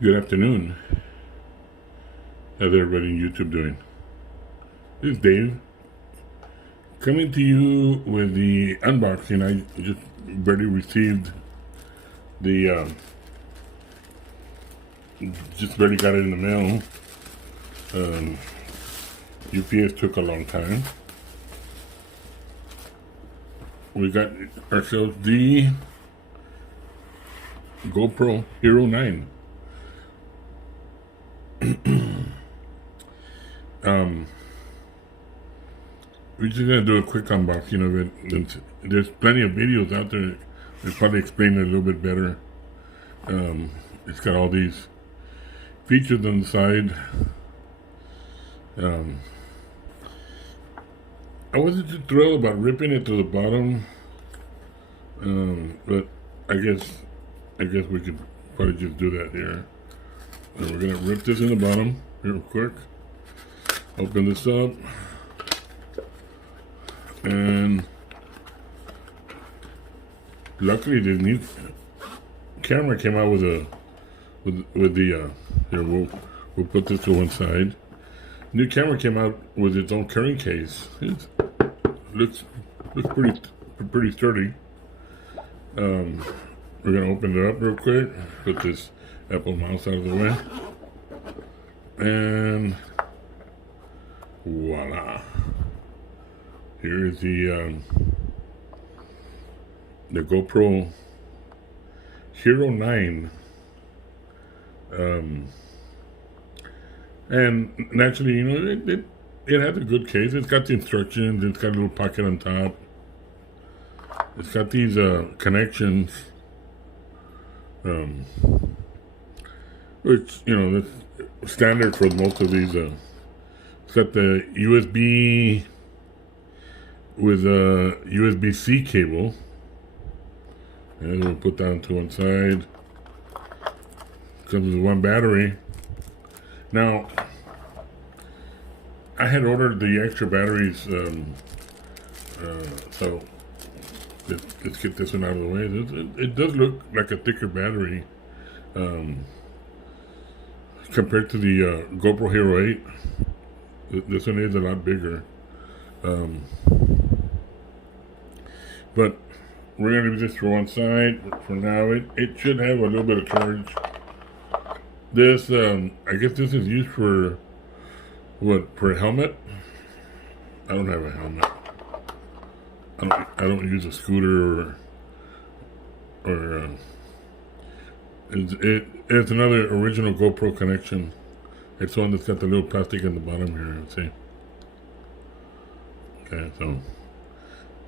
Good afternoon. How's everybody in YouTube doing? This is Dave, coming to you with the unboxing. I just barely received the, just barely got it in the mail. UPS took a long time. We got ourselves the Gopro Hero 9. We're just gonna do a quick unboxing of it. There's plenty of videos out there that probably explain it a little bit better. It's got all these features on the side. I wasn't too thrilled about ripping it to the bottom, but I guess we could probably just do that here. And we're gonna rip this in the bottom real quick. Open this up, and luckily the new camera came out with the here we'll put this to one side. New camera came out with its own carrying case. It looks pretty sturdy. We're gonna open it up real quick. Put this Apple mouse out of the way, and voila! Here is the GoPro Hero 9. And naturally, you know, it has a good case. It's got the instructions. It's got a little pocket on top. It's got these connections, which, you know, that's standard for most of these. It's got the USB with a USB-C cable, and we'll put that to one side. Comes with one battery. Now, I had ordered the extra batteries, so let's get this one out of the way. It does look like a thicker battery compared to the GoPro Hero 8. This one is a lot bigger. But we're going to leave this for one side for now. It should have a little bit of charge. This, I guess this is used for, what, for a helmet? I don't have a helmet. I don't use a scooter or it's another original GoPro connection. It's one that's got the little plastic in the bottom here, let's see. Okay, so,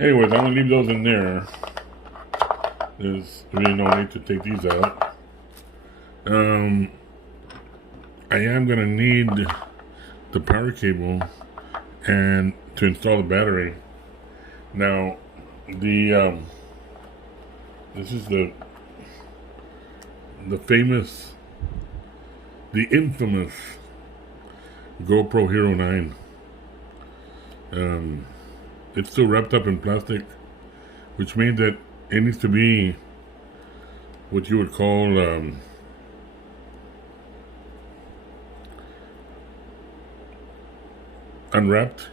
anyways, I'm gonna leave those in there. There's really no need to take these out. I am gonna need the power cable and to install the battery. Now, this is the infamous GoPro Hero 9. It's still wrapped up in plastic, which means that it needs to be what you would call unwrapped.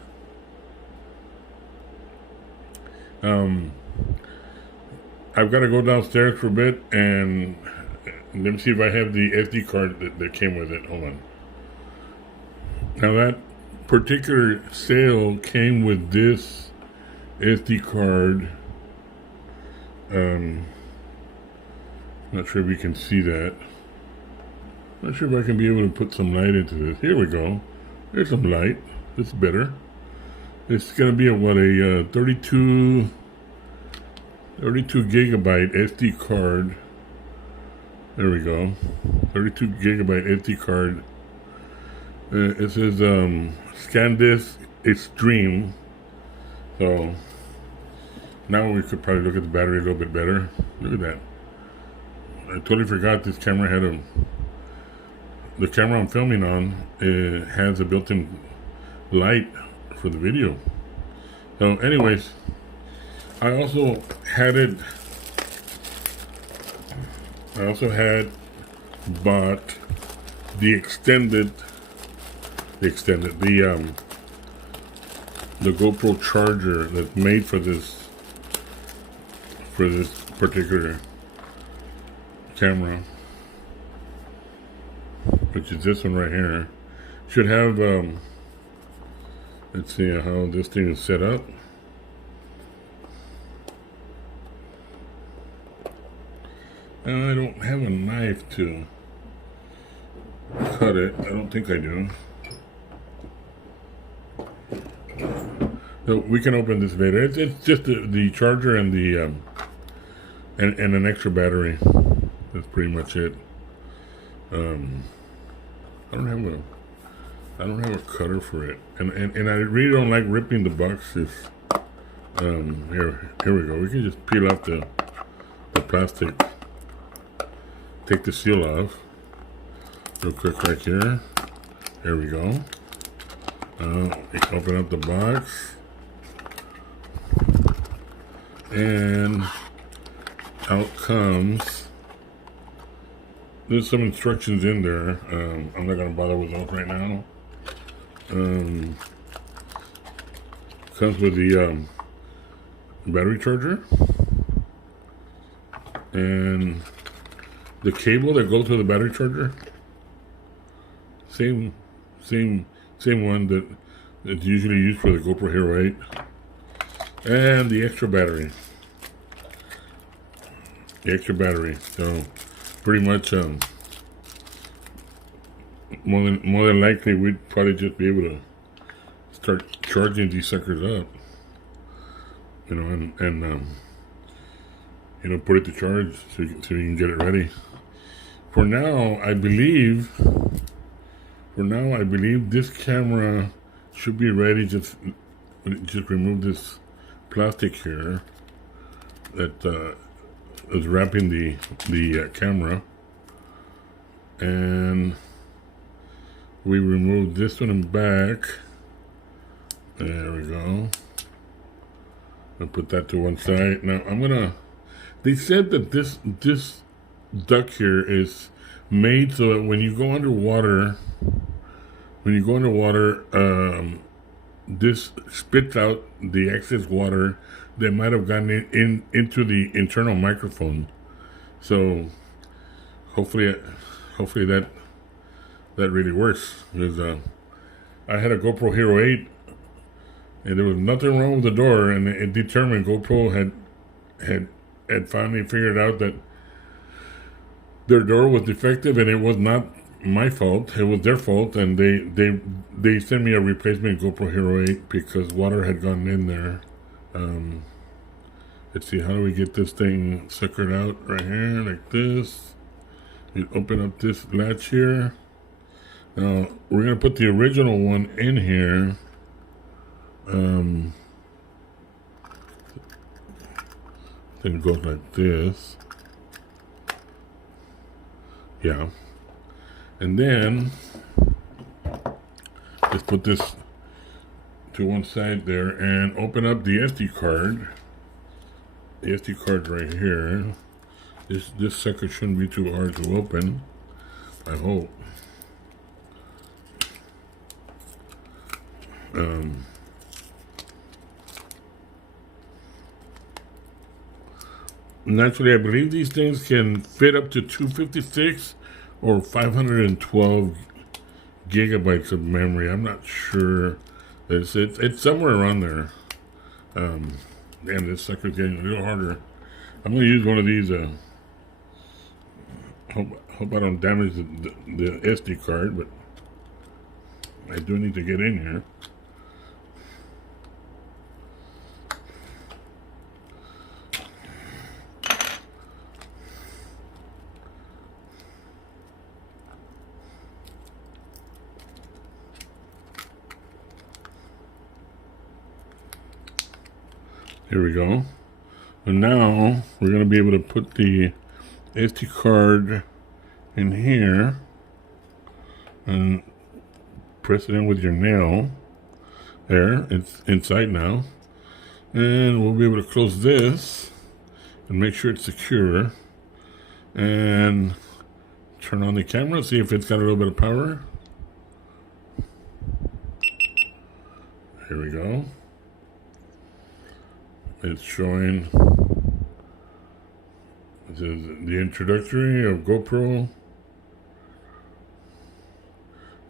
I've got to go downstairs for a bit and let me see if I have the SD card that came with it. Hold on. Now that particular sale came with this SD card. Not sure if you can see that. Not sure if I can be able to put some light into this. Here we go. There's some light. This is better. It's gonna be a 32 gigabyte SD card. There we go. 32 gigabyte SD card. It says ScanDisk Extreme. So now we could probably look at the battery a little bit better. Look at that. I totally forgot this camera had the camera I'm filming on has a built-in light for the video. So anyways, I also had bought the the GoPro charger that's made for this particular camera, which is this one right here. Should have let's see how this thing is set up. I don't have a knife to cut it. I don't think I do. So we can open this later. It's just the charger and the and an extra battery. That's pretty much it. I don't have a cutter for it, and I really don't like ripping the boxes. Here we go. We can just peel off the plastic. Take the seal off real quick right here. There we go. Open up the box, and out comes. There's some instructions in there. I'm not gonna bother with those right now. Comes with the battery charger and the cable that goes to the battery charger. Same one that is usually used for the GoPro Hero 8, and the extra battery. So pretty much, more than likely, we'd probably just be able to start charging these suckers up, and put it to charge so you can get it ready. For now, I believe this camera should be ready. Just remove this plastic here that is wrapping the camera, and we remove this one in back. There we go. I'll put that to one side. Now they said that this duck here is made so that when you go underwater, this spits out the excess water that might have gotten into the internal microphone. So hopefully that really works. Because I had a GoPro Hero 8, and there was nothing wrong with the door, and it determined GoPro had finally figured out that their door was defective, and it was not my fault. It was their fault, and they sent me a replacement GoPro Hero 8 because water had gone in there. Let's see, how do we get this thing suckered out? Right here, like this. You open up this latch here. Now we're gonna put the original one in here. Then it goes like this. Yeah. And then just put this to one side there and open up the SD card. The SD card right here. This sucker shouldn't be too hard to open, I hope. Naturally, I believe these things can fit up to 256 or 512 gigabytes of memory. I'm not sure. It's somewhere around there. And this sucker's getting a little harder. I'm gonna use one of these. Hope I don't damage the SD card, but I do need to get in here. Here we go. And now we're going to be able to put the SD card in here and press it in with your nail. There, it's inside now. And we'll be able to close this and make sure it's secure and turn on the camera, see if it's got a little bit of power. Here we go. It's showing, it says the introductory of GoPro.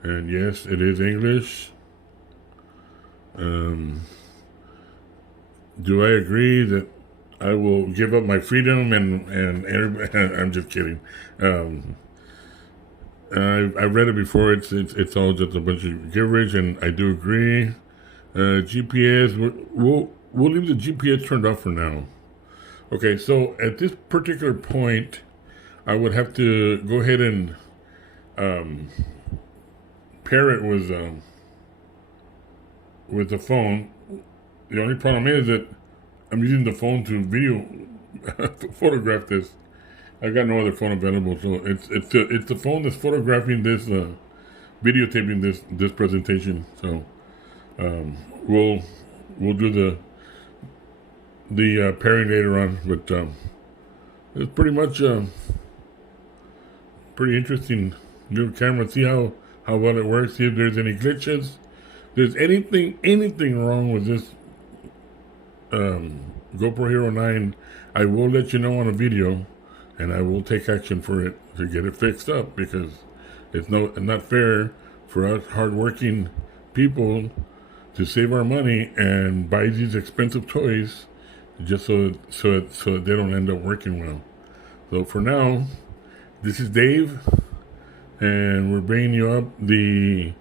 And yes, it is English. Do I agree that I will give up my freedom and everybody, I'm just kidding. I read it before. It's all just a bunch of gibberish, and I do agree. GPS, we'll leave the GPS turned off for now. Okay, so at this particular point, I would have to go ahead and pair it with the phone. The only problem is that I'm using the phone to video photograph this. I've got no other phone available, so it's the phone that's photographing this, videotaping this presentation. So we'll do the pairing later on, but it's pretty much pretty interesting new camera. See how well it works. See if there's any glitches. If there's anything wrong with this GoPro Hero 9, I will let you know on a video, and I will take action for it to get it fixed up, because it's not fair for us hardworking people to save our money and buy these expensive toys just so that they don't end up working well. So for now, this is Dave, and we're bringing you up the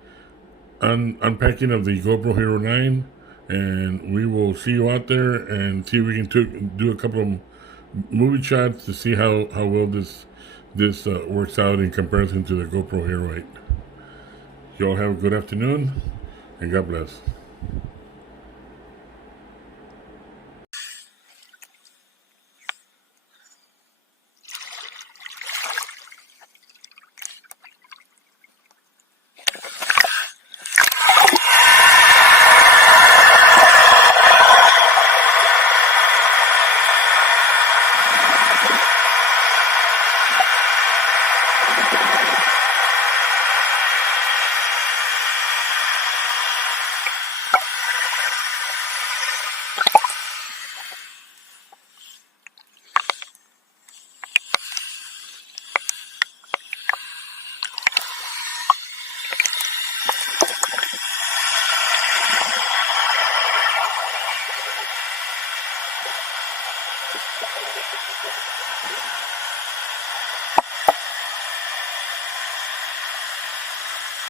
unpacking of the GoPro Hero 9, and we will see you out there and see if we can do a couple of movie shots to see how well this works out in comparison to the GoPro Hero 8. Y'all have a good afternoon, and God bless.